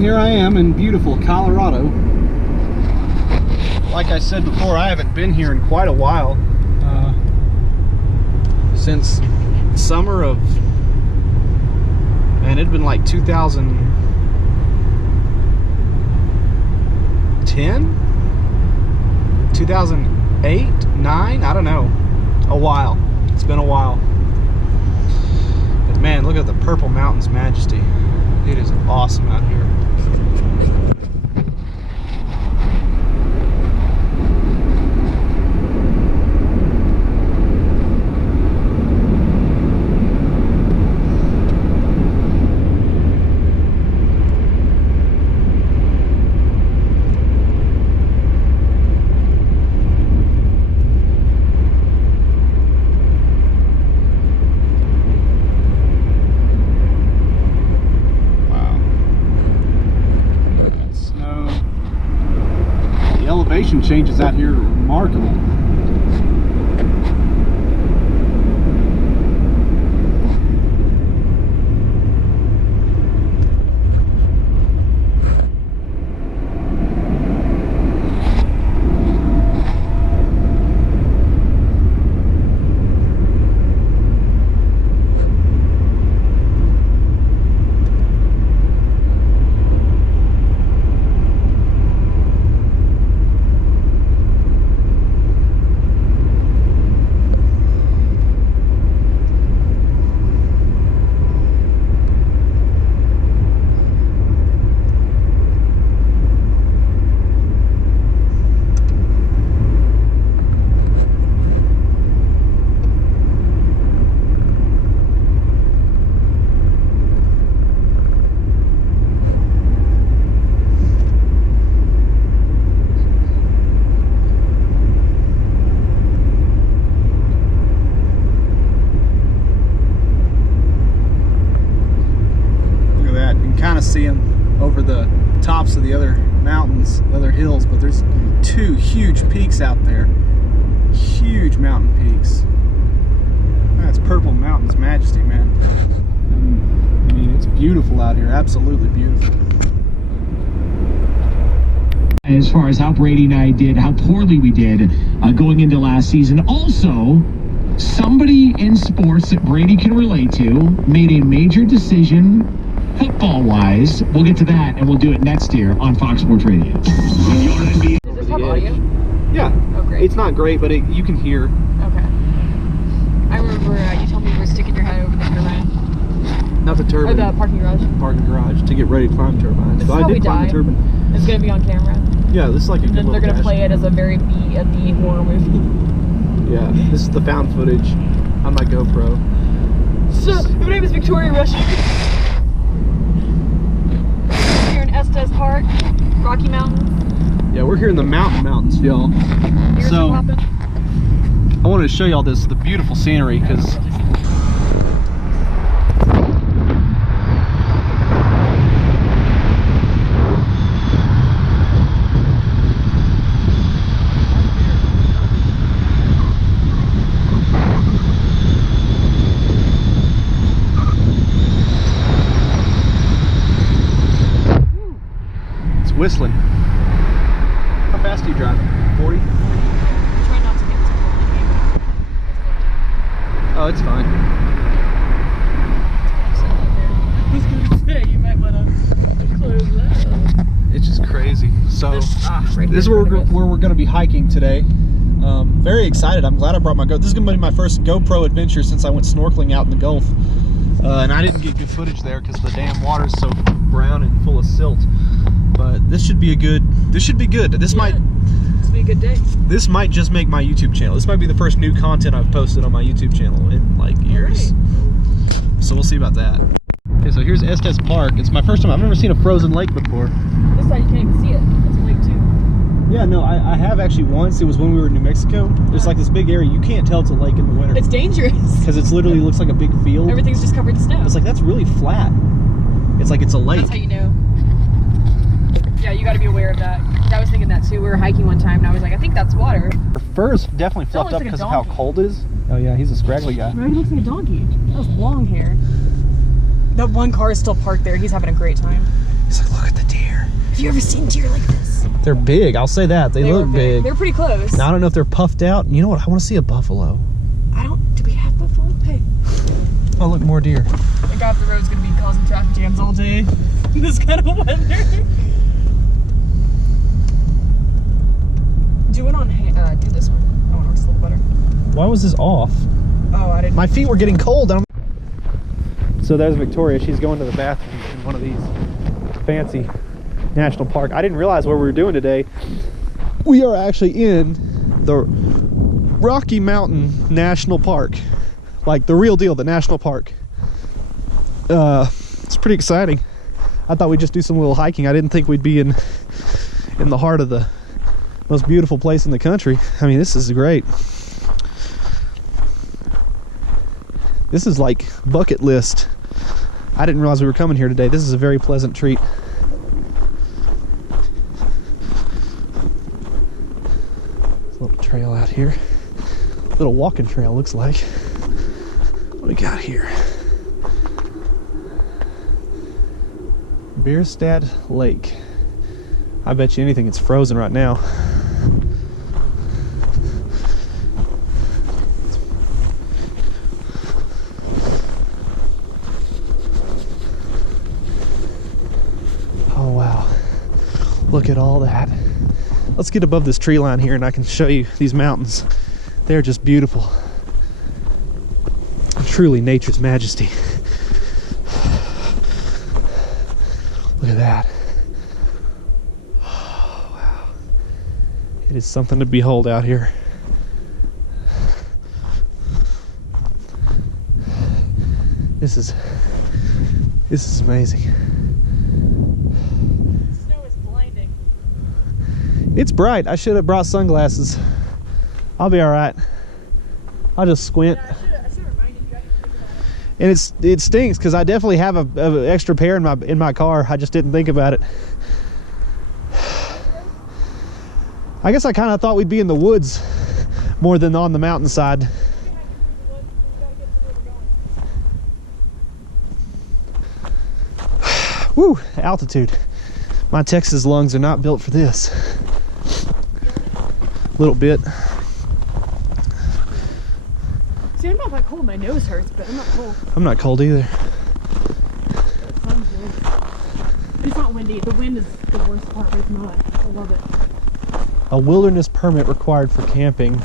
here I am in beautiful Colorado. Like I said before, I haven't been here in quite a while. Since summer of, man, it'd been like 2010, 2008, 9, I don't know. A while. It's been a while. But man, look at the Purple Mountains majesty. It is awesome out here. Elevation changes out here are remarkable. See them over the tops of the other mountains, the other hills, but there's two huge peaks out there. Huge mountain peaks. That's Purple Mountains majesty, man. I mean, it's beautiful out here, absolutely beautiful. As far as how Brady and I did, how poorly we did going into last season. Also, somebody in sports that Brady can relate to made a major decision football-wise. We'll get to that, and we'll do it next year on Fox Sports Radio. Does this have audio? Yeah. Oh, great. It's not great, but you can hear. Okay. I remember you told me you were sticking your head over the turbine. Not the turbine. Or the parking garage. Parking garage to get ready to climb turbines. This So is I how we did climb die. the turbine. It's going to be on camera. Yeah, this is like a And good then they're little going to play it as a very B horror movie. Yeah, this is the found footage on my GoPro. So, my name is Victoria Rushing. Here in Estes Park, Rocky Mountains. Yeah, we're here in the mountains, y'all. So, I wanted to show y'all the beautiful scenery, because whistling. How fast do you drive? 40? Try not to get too close. Oh, it's fine. I was going to say, you might want to close that. It's just crazy. So, This is where we're going to be hiking today. Very excited. I'm glad I brought my GoPro. This is going to be my first GoPro adventure since I went snorkeling out in the Gulf. And I didn't get good footage there because the damn water's so brown and full of silt. But this should be good. This might be a good day. This might just make my YouTube channel. This might be the first new content I've posted on my YouTube channel in like years. Right. So we'll see about that. Okay, so here's Estes Park. It's my first time. I've never seen a frozen lake before. This side you can't even see it. It's a lake too. Yeah, no, I have actually once. It was when we were in New Mexico. There's like this big area. You can't tell it's a lake in the winter. It's dangerous. Because it literally looks like a big field. Everything's just covered in snow. It's like, that's really flat. It's like it's a lake. That's how you know. Yeah, you got to be aware of that. I was thinking that too. We were hiking one time and I was like, I think that's water. Her fur's definitely fluffed up because of how cold it is. Oh yeah, he's a scraggly guy. Right, he looks like a donkey. That was long hair. That one car is still parked there. He's having a great time. He's like, look at the deer. you ever seen deer like this? They're big. I'll say that. They were look big. They're pretty close. Now, I don't know if they're puffed out. You know what? I want to see a buffalo. Do we have buffalo? Hey. Oh, look, more deer. Thank God the road's gonna be causing traffic jams all day. This kind of weather. Do it on, do this one. Oh, it works a little better. Why was this off? Oh, I didn't. My feet were getting cold. So there's Victoria. She's going to the bathroom in one of these fancy national park. I didn't realize what we were doing today. We are actually in the Rocky Mountain National Park. Like the real deal, the national park. It's pretty exciting. I thought we'd just do some little hiking. I didn't think we'd be in the heart of the most beautiful place in the country. I mean, this is great. This is like bucket list. I didn't realize we were coming here today. This is a very pleasant treat. There's a little trail out here. Little walking trail, looks like. What do we got here? Bierstadt Lake. I bet you anything it's frozen right now. Oh wow, look at all that. Let's get above this tree line here and I can show you these mountains. They're just beautiful. Truly nature's majesty. Look at that. Oh, wow. It is something to behold out here. This is amazing. The snow is blinding. It's bright. I should have brought sunglasses. I'll be all right. I'll just squint. Yeah, I should remind you. I didn't think about it. And it stinks because I definitely have a extra pair in my car. I just didn't think about it. I guess I kind of thought we'd be in the woods more than on the mountainside. Woo, altitude. My Texas lungs are not built for this. A little bit. See, I'm not that cold. My nose hurts, but I'm not cold. I'm not cold either. The sun's good. It's not windy. The wind is the worst part, but it's not. I love it. A wilderness permit required for camping.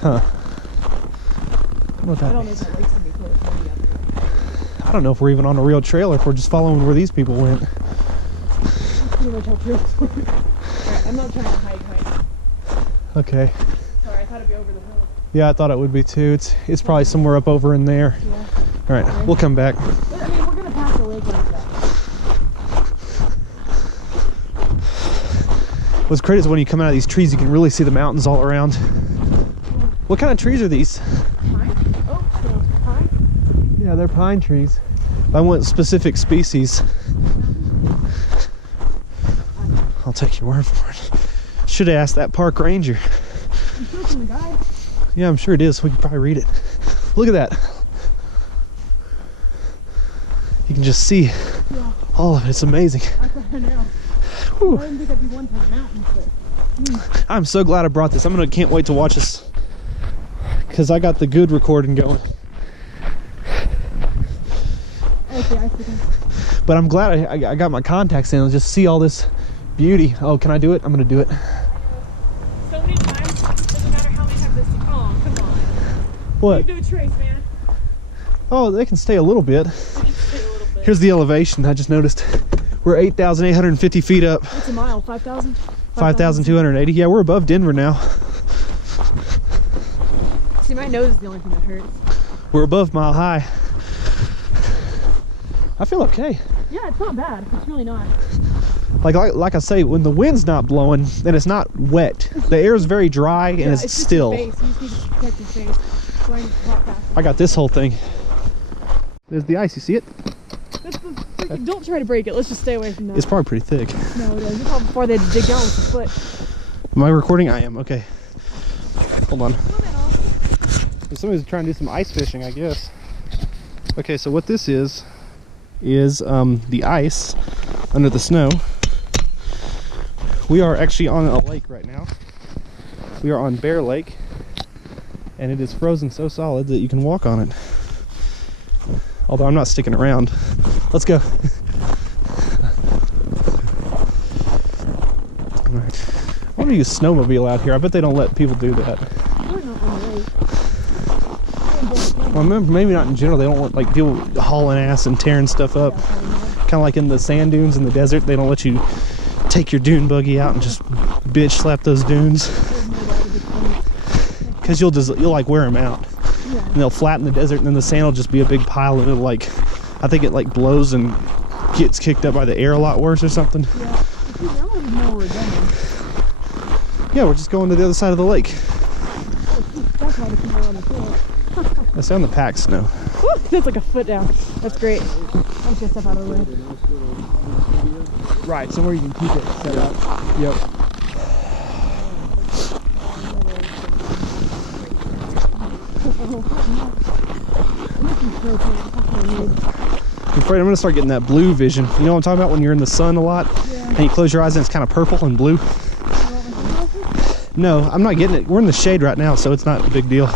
Huh. I don't know what that I don't know means. if that lake's gonna be close. Windy out there. I don't know if we're even on a real trail or if we're just following where these people went. That's pretty much how trails work. Alright, I'm not trying to hike. Okay. Sorry, I thought it'd be over the hill. Yeah, I thought it would be too. It's probably somewhere up over in there. Yeah. All right, we'll come back. But, I mean, we're gonna pass the lake like that. What's great is when you come out of these trees, you can really see the mountains all around. What kind of trees are these? Pine? Oh, so pine? Yeah, they're pine trees. I want specific species. I'll take your word for it. Should have asked that park ranger. I'm sure it's in the guide. Yeah, I'm sure it is. We can probably read it. Look at that. You can just see all of it. It's amazing. I know. Whew. I didn't think I'd be one for the mountains, but I'm so glad I brought this. Can't wait to watch this because I got the good recording going. okay, I think. But I'm glad I got my contacts in and just see all this beauty. Oh, can I do it? I'm gonna do it. So many times, doesn't matter how many times this. Oh, come on. What? You do a trace, man. Oh, they can stay a little bit. You can stay a little bit. Here's the elevation. I just noticed we're 8,850 feet up. What's a mile? 5,000? 5,280. Yeah, we're above Denver now. See, my nose is the only thing that hurts. We're above Mile High. I feel okay. Yeah, it's not bad. It's really not. Like I say, when the wind's not blowing, then it's not wet. The air is very dry and it's just still. Your face. You just need to protect your face. So I need to walk fast. I got this whole thing. There's the ice. You see it? That's the freaking, don't try to break it. Let's just stay away from that. It's probably pretty thick. No, it is. Look how far they had to dig down with the foot. Am I recording? I am. Okay. Hold on. Somebody's trying to do some ice fishing, I guess. Okay, so what this is the ice under the snow. We are actually on a lake right now. We are on Bear Lake, and it is frozen so solid that you can walk on it. Although I'm not sticking around. Let's go. Alright. I want to use snowmobile out here. I bet they don't let people do that. Well, remember, maybe not in general. They don't want like people hauling ass and tearing stuff up. Kind of like in the sand dunes in the desert. They don't let you take your dune buggy out and just bitch slap those dunes. Because you'll like wear them out. And they'll flatten the desert, and then the sand will just be a big pile, and it'll like, I think it like blows and gets kicked up by the air a lot worse or something. Yeah. I don't even know where we're going. Yeah, we're just going to the other side of the lake. That's why the people are on the field. That's on the packed snow. Woo, that's like a foot down. That's great. I'm just gonna step out of the way. Right, somewhere you can keep it set up. Yep. I'm afraid I'm gonna start getting that blue vision. You know what I'm talking about when you're in the sun a lot? Yeah. And you close your eyes and it's kind of purple and blue? No, I'm not getting it. We're in the shade right now, so it's not a big deal.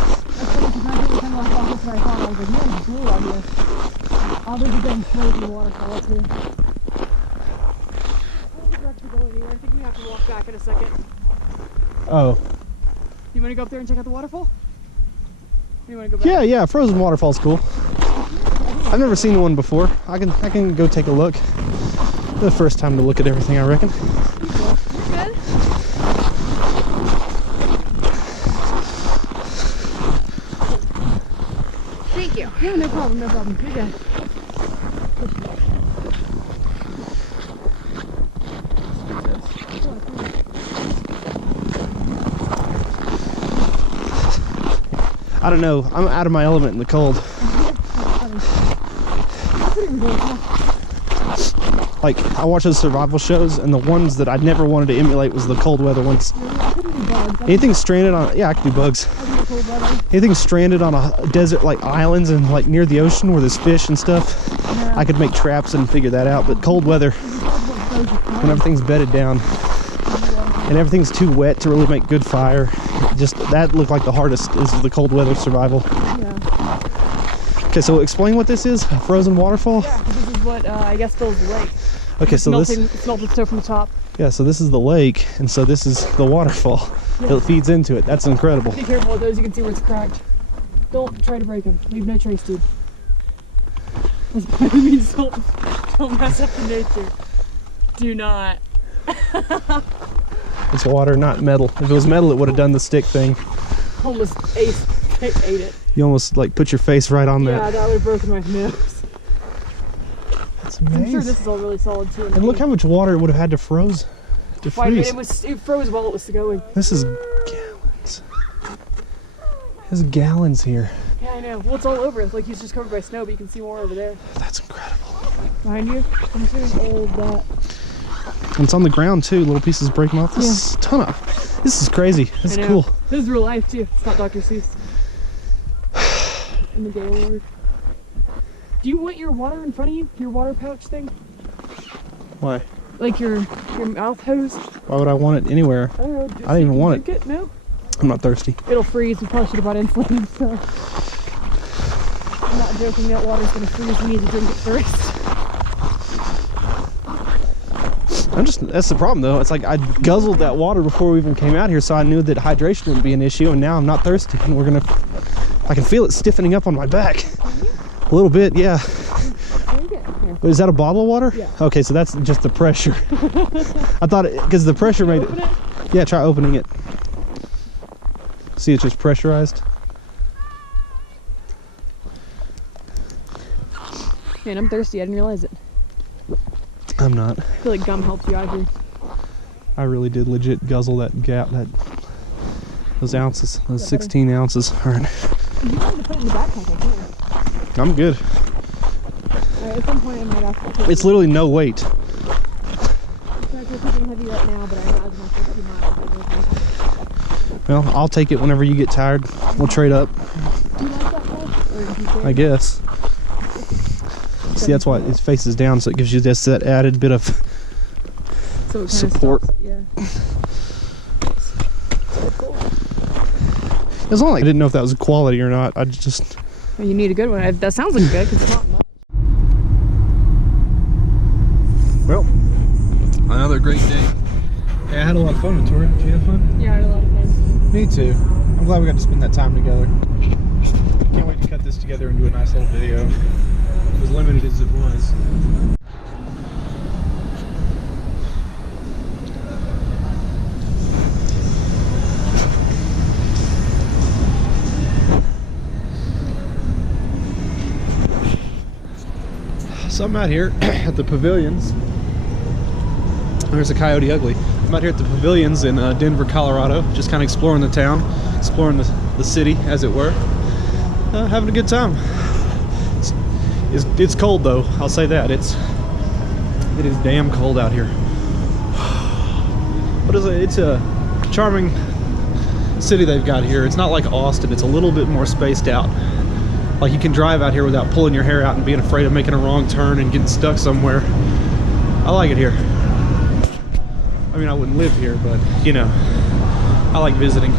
Other than floating the waterfall too. I don't think we're actually going anywhere. I think we have to walk back in a second. Oh. You want to go up there and check out the waterfall? Or you want to go back? Yeah, frozen waterfall's cool. I've never seen one before. I can go take a look. The first time to look at everything, I reckon. You're good. Thank you. Yeah, no problem, no problem. You're good. I don't know. I'm out of my element in the cold. Like, I watch those survival shows, and the ones that I never wanted to emulate was the cold weather ones. Anything stranded on, yeah, I can do bugs. Anything stranded on a desert, like islands and like near the ocean where there's fish and stuff, I could make traps and figure that out. But cold weather, when everything's bedded down and everything's too wet to really make good fire, just that looked like the hardest is the cold weather survival. Yeah. Okay, so explain what this is, a frozen waterfall? Yeah, this is what I guess fills the lake. Okay, so It's melted snow from the top. yeah, so this is the lake, and so this is the waterfall that feeds into it. That's incredible. Be careful with those, you can see where it's cracked. Don't try to break them. Leave no trace, dude. That's what it means. Don't mess up the nature. Do not. It's water, not metal. If it was metal, it would have done the stick thing. Almost ate it. You almost like put your face right on Yeah, that. that would have broken my nose. That's amazing. I'm sure this is all really solid too. And look how much water it would have had to freeze. Why, it froze while it was going. This is gallons. There's gallons here. Yeah, I know. Well, it's all over. Like, it's just covered by snow, but you can see more over there. That's incredible. Behind you? I'm seeing old that. And it's on the ground too. Little pieces breaking off. This is a ton of. This is crazy. This is cool. This is real life too. It's not Dr. Seuss. In the Gaylord. Do you want your water in front of you? Your water pouch thing? Why? Like your mouth hose? Why would I want it anywhere? I don't know. I don't even want it. No? I'm not thirsty. It'll freeze. We probably should have bought insulated stuff. I'm not joking. That water's gonna freeze. We need to drink it first. That's the problem though. It's like I guzzled that water before we even came out here, so I knew that hydration wouldn't be an issue, and now I'm not thirsty, and I can feel it stiffening up on my back. A little bit, yeah. But is that a bottle of water? Yeah. Okay, so that's just the pressure. I thought because the pressure made it. Yeah, try opening it. See, it's just pressurized. Man, I'm thirsty. I didn't realize it. I'm not. I feel like gum helps you out here. I really did legit guzzle those ounces, those 16 ounces. All right. You wanted to put it in the backpack, I can't. I'm good. At some point I might have to. It's literally no weight. It's not something heavy right now, but I imagine after a few miles. Well, I'll take it whenever you get tired. We'll trade up. Do you like that much? I guess. See, that's why his face is down, so it gives you just that added bit of So it kind support. of stops. Yeah. So cool. It was only, I didn't know if that was quality or not. I just. Well, you need a good one. That sounds like good because it's not much. Well, another great day. Hey, I had a lot of fun, Victoria. Did you have fun? Yeah, I had a lot of fun. Me too. I'm glad we got to spend that time together. Can't wait to cut this together and do a nice little video. As limited as it was. So I'm out here at the pavilions. There's a Coyote Ugly. I'm out here at the pavilions in Denver, Colorado, just kind of exploring the town, exploring the city, as it were. Having a good time. It's cold though, I'll say that. It is damn cold out here. But it's a charming city they've got here. It's not like Austin, it's a little bit more spaced out. Like you can drive out here without pulling your hair out and being afraid of making a wrong turn and getting stuck somewhere. I like it here. I mean, I wouldn't live here, but you know, I like visiting.